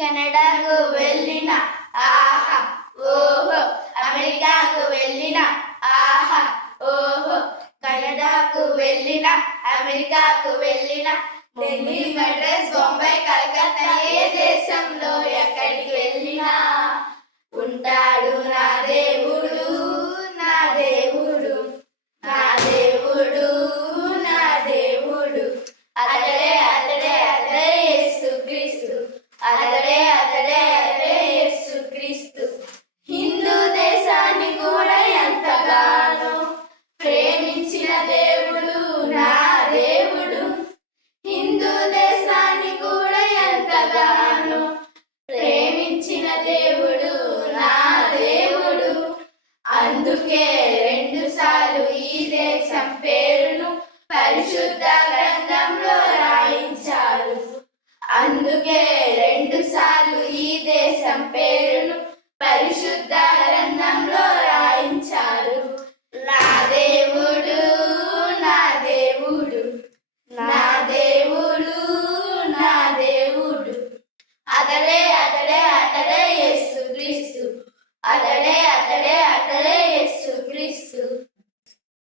కెనడాకు వెళ్ళిన ఆహా ఓహో, అమెరికాకు వెళ్ళిన ఆహా ఓహో, కెనడాకు వెళ్ళిన అమెరికాకు వెళ్ళిన, ఢిల్లీ మద్రాస్ బొంబాయి కలకత్తా ఏ దేశంలో ఎక్కడికి వెళ్ళినా ఉంటాడు నా దేవుడు, నా దేవుడు, నా దేవుడు, నా దేవుడు. అతడే అతడే అతడే యేసుక్రీస్తు, అతడే అతడే అతడే యేసుక్రీస్తు. హిందూ దేశాన్ని కూడా ఎంతగానో ప్రేమించిన దేవుడు నా దేవుడు, హిందూ దేశాన్ని కూడా ఎంతగానో ప్రేమించిన దేవుడు నా దేవుడు. అందుకే 2 సార్లు ఈ దేశం పేరును పరిశుద్ధ గ్రంథంలో రాయించారు. అందుకే 2 సార్లు ఈ దేశం పేరును పరిశుద్ధ